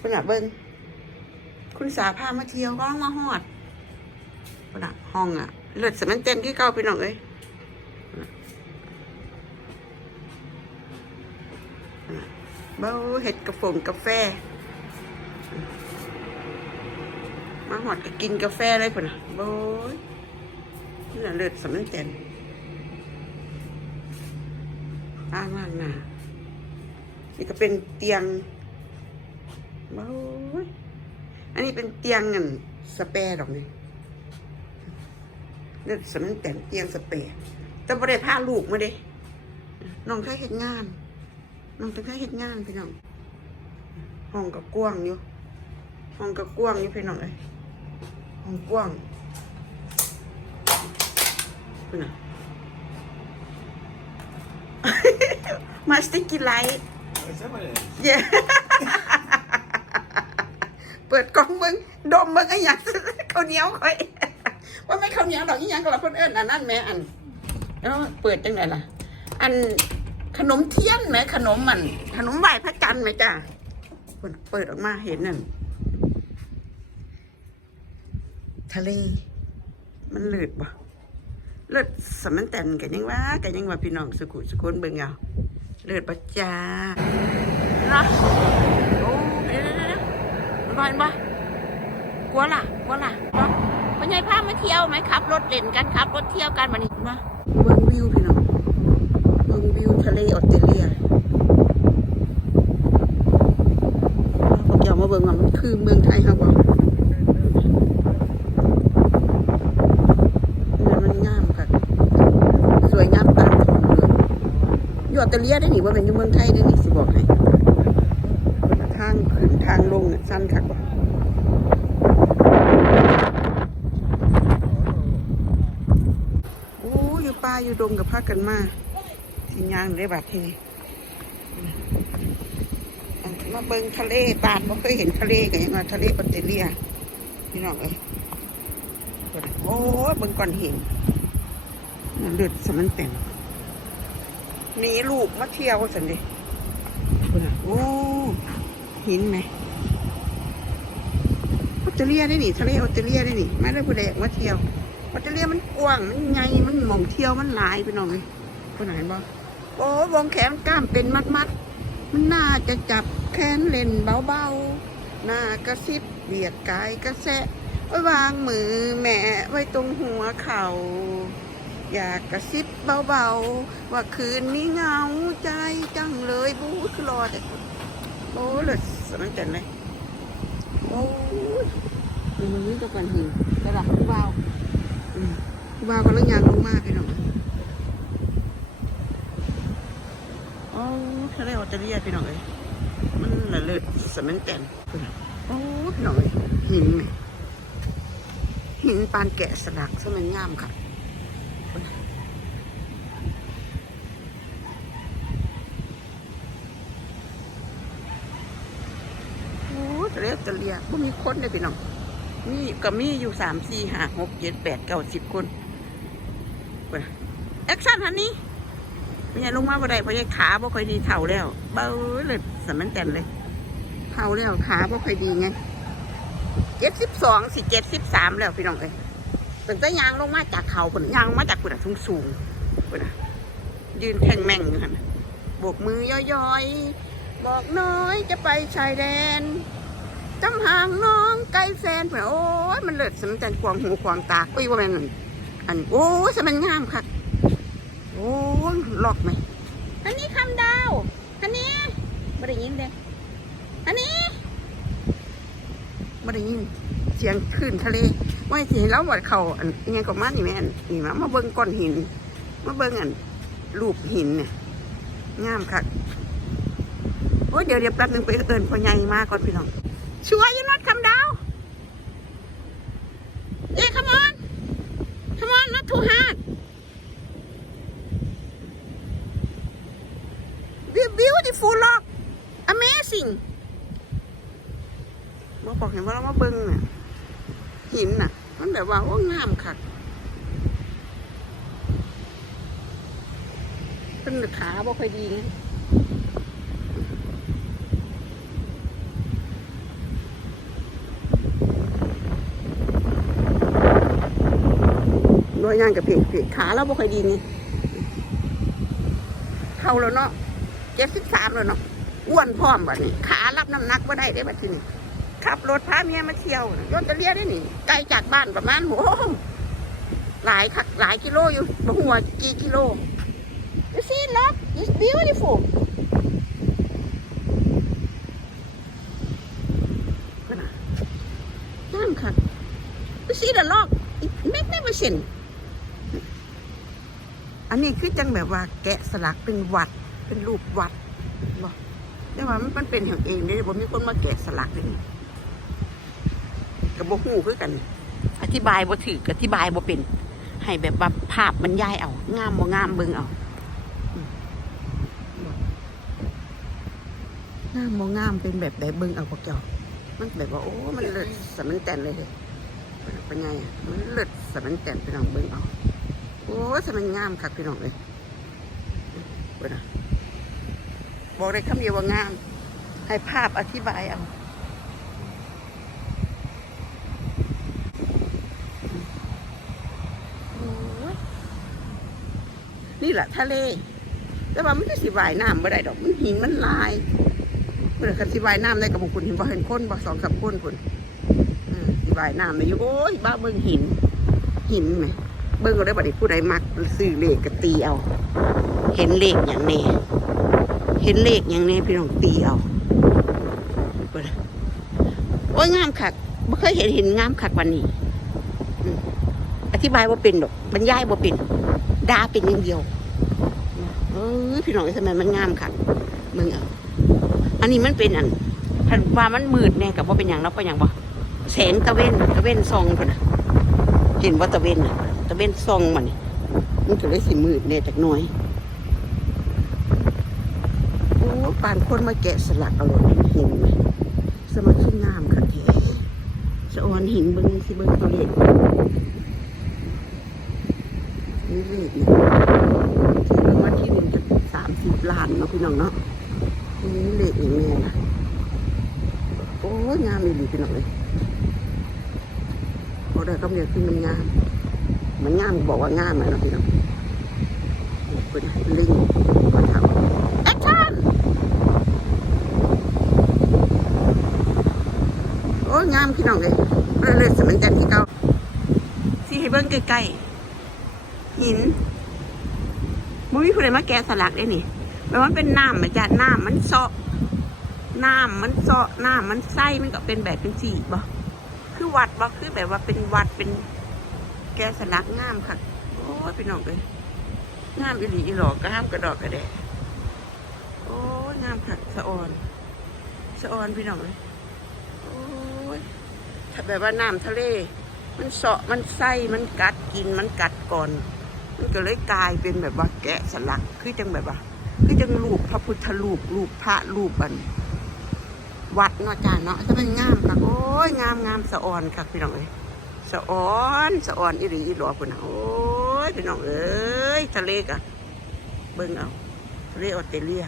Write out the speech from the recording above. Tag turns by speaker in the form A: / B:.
A: เพิ่นะเบิ่งคุณสาพามาเที่ยวก็มาฮอดเพิ่นะห้องอะเลือดสมันเต้นที่เก่าพี่น้องเอ้ยเบ้าเห็ดกระโปงกาแฟ มาหอดก็กินกาแฟเลยพุ่นะโบ้ยนี่เลือดสมันเต้นอ้างล่างหน้านี่ก็เป็นเตียง โบ้ยอันนี้เป็นเตียงเงินสเปรดอกนี่เลือดสมันเต้นเตียงสเปรดแต่บ่ได้พาลูกมาเด้น้องแค่เฮ็ดงานน้องต้องแค่เฮ็ดงานพี่น้องห้องก็กว้างอยู่ห้องก็กว้างอยู่พี่น้องเอ้ยห้องกว้างพี่น้องมาสติกกี้ไลท์
B: Zeg maar eens.
A: เปิดกล่องมึงดมมึงไอ้หยังข้าวเหนียวค่อยว่าไม่ข้าวเหนียวดอกอีหยังก็ละเพิ่นเอิ้นอันนั้นแม่อันแล้วเปิดจังไดล่ะ อันขนมเทียนไหมขนมมัน ขนมไหวพระจันทร์ไหมจ้าเปิดออกมาเห็นหนั่นทะเล มันเลือดบ่เลือดสมันแตนกันยังว่ากันยังว่าพี่น้องสุขุสุคนเบิ่งเอาเลือดปะจ้านะ มันลอยมากลัวล่ะกลัวล่ะวะพ่อใหญ่พามาเที่ยวไหมขับ รถเล่นกันขับ รถเที่ยวกันมานี่มาเบิ่งวิวพี่น้องเบิ่งวิวทะเลออสเตรเลียพวกเจ้ามาเบิ่งว่ามันคือเมืองไทยครับบ่มันงามค่ะสวยงามตามท้องเลยอยู่ออสเตรเลียได้หนิว่าเป็นอยู่เมืองไทยได้หนิสิบอกให้างขึ้นทางลงสั้นคักบ่โอ้อยู่ป่าอยู่ดงกับพักกันมาสิย่างได้บาดทีนี้อะมาเบิงทะเลปานบ่เคยเห็นทะเลกันยังว่าทะเลออสเตรเลียพี่น้องเอ้ยโอ้ยเบิงก้อนหินมันเลือดสมันแต่งหนีลูกมาเที่ยวสันดิโอ้ หินไหมออสเตรเลียได้หนิทะเลออสเตรเลียได้หนิไม่ได้ผู้ใดอยากมาเที่ยวออสเตรเลียมันกว้าง มันใหญ่มันหม่องเที่ยวมันหลายไปหน่อยคุณไหนบ่โอ้วงแขนกล้ามเป็นมัดมัดมันน่าจะจับแขนเล่นเบาๆหน้ากระซิบเบียดกายกระแสะไว้วางมือแม่ไว้ตรงหัวเข่าอยากกระซิบเบาๆ ว่าคืนนี้เหงาใจจังเลยบู๊คือรอแต่ โอ้เลยสมันจันเลยโอ้ยมันมันนี่ตัวกันหิวกระดับผู้บ่าวอืมผู้บ่าวกำลังยางลงมากพี่น้องโอ้ทะเลออสเตรเลียพี่น้องเอ้ยมันละเลิศสมันจันพี่น้องโอ้พี่น้องเอ้ยหินไหมหินปานแกะสลักสมันงามค่ะ โอ้ ทะเลออสเตรเลียบ่มีคนเลยพี่น้องมีก็มีอยู่สามสี่ห้าหกเจ็ดแปดเก้าสิบคนแอคชั่นฮันนี่ไม่ใช่ลงมาบ่ได้เพราะยัขาบ่ค่อยดีเท่าแล้ว เบ้าเลยสมันแตนเลยเท่าแล้วขาบ่ค่อยดีไงเจ็ดสิบสองสิเจ็ดสิบสามแล้วพี่น้องเอ้ยเป็นแต่ยางลงมาจากเขาคนยางมาจากคนสูงสูงๆคนน่ะยืนแข่งแม่งอยู่หันน่ะโบกมือย่อยๆ บอกน้อยจะไปชายแดน จำห่างน้องไกลแฟนเผื่อโอ้ยมันเลิศสมจันควางหูควางตาอุ้ยว่าแม่นอั่นอันโอ้ยสมันงามค่ะโอ้ยหลอกไหมอันนี้คำดาวอันนี้ไม่ได้ยินเด้อันนี้ไม่ได้ยินเสียงคลื่นทะเลว่าสิเห็นแล้ววัดเขาอันอิหยังก็มานี่แม่นนี่มามาเบิ่งก้อนหินมาเบิ่งอันรูปหินเนี่ยงามค่ะโอ้ยเดี๋ยวเดี๋ยวแป๊บหนึงไปเอิญพ่อใหญ่มาก่อนพี่น้อง ช่วยยืงรถคำดาวเอ๊ะมอนขมอ come on not too hard beautiful rock amazing บอกบอกเห็นว่าเรามาเบิ้งน่ะหินน่ะ มันแบบว่าโอ้งามค่ะเป็นขาบ่ค่อยดีไง ยย่างกับเพกเพกขาเราบ่ค่อยดีนี่เข้าแล้วเนาะเจ็ดสิบสามแล้วเนาะอ้วนพร้อมบัดนี้ ขารับน้ำหนักบ่ได้ได้บัดทีนี้ขับรถพาเมียมาเที่ยวย้อนจะเรียได้นี่ไกลจากบ้านประมาณโหหลายคักหลายกิโลอยู่บ่หัวกี่กิโล You see look it's beautiful ก็นะน้ำค่ะ You see the log it make never sense อันนี้คือจังแบบว่าแกะสลักเป็นวัด เป็นรูปวัดบอกแต่ว่ามันเป็นอย่างเองเลยบ่มีคนมาแกะสลักเลยนี่กับบ่ฮู้คือกัน อธิบายบ่ถืออธิบายบ่เป็น ให้แบบว่าภาพบรรยายเอา งามบ่งามเบิ่งเอางามบ่งามเป็นแบบใดเบิ่งเอาพวกเจ้ามันแบบว่าโอ้ มันเลิศสมันแตนเลยเด้เป็นไงอะมันเลิศสมันแตนพี่น้องเบิ่งเอา อ้สมันงามคักพี่น้องเลยเบิ่งนะบอกได้คำเดียวว่างาม ให้ภาพอธิบายเอาอนี่แหละทะเล แต่ว่ามันก็สิว่ายน้ำไม่ได้ดอก มันหินมันลายเมื่อคันสิว่ายน้ำได้กับบุคุณเห็นบ่เห็นคนบ่สองสามคนคุณสิว่ายน้ำได้อยู่โอ้ยบ้าเบิ่งหิน หินไหม เบิ่งเอาได้บัดนี้ผู้ใดมักซื้อเลขก็ตีเอา เห็นเลขอย่างแน่เห็นเลขอย่างแน่พี่น้องตีเอาเบิ่งโอ้ยงามคักไม่เคยเห็นเหินงามคักวันนี้อธิบายว่าเป็นดอกบรรยายว่าเป็นดาเป็นอย่างเดียวเออพี่น้องทำไมมันงามค่ะมึงเอาอันนี้มันเป็นอันพันว่ามันมืดแน่กับว่าเป็นอย่างเนาะเป็อย่างบ่แสงตะเวนตะเวนซองคนน่ะเห็นว่าตะเวนน่ะ ตะเวนซองมันมันก็เลยสิมืดแน่จากน่อยโอ้ปานคนมาแกะสลักเอาหลดหินสมัครขึ้นงามค่ะแท้สะออนหินเบิ้งสิเบิ้งตัวเลขนี่เลขเนี่ยถือรางวัลที่หนึ่งจะสามสิบล้านเนาะพี่น้องเนาะนี่เลขอย่างนี้นะโอ้ยงามอีหลีพี่น้องเลยพอได้ก็เรียกที่มันงาม มันงามบอกว่างามนะเนาะพี่น้องเป็นลิงก็ทำแอคชั่นโอ้ยงามพี่น้องเลยเรื่อยๆสมันจันที่เก่าสิให้เบิ้งใกล้ๆหินมุ้ยผู้ใดมาแกะสลักได้นี่แปลว่าเป็นน้ำมันจะน้ำมันเซาะน้ำมันเซาะน้ำมันไส้มันก็เป็นแบบเป็นสีบ่คือวัดบ่คือแบบว่าเป็นวัดเป็นแกะสลักงามค่ะโอ้ยพี่น้องเลยงามอีหลีอีหลอกกระห้ามกระดอกกระแดโอ้ยงามค่ะสะออนสะออนพี่น้องเลยโอ้ยถ้าแบบว่าน้ำทะเล มันเสาะมันไส้มันกัดกินมันกัดก่อน มันก็เลยกลายเป็นแบบว่าแกะสลักคือจังแบบว่าคือจังรูปพระพุทธรูปรูปพระรูปอัน วัดเนาะจ้าเนาะจะเป็นงามค่ะโอ้ยงามงามสะออนค่ะพี่น้องเอ้ย สะออนสะออนอีหลีอีหลอคุณนน่ะโอ้ยพี่น้องเอ้ยทะเลกะเบิ่งเอาทะเลออสเตรเลีย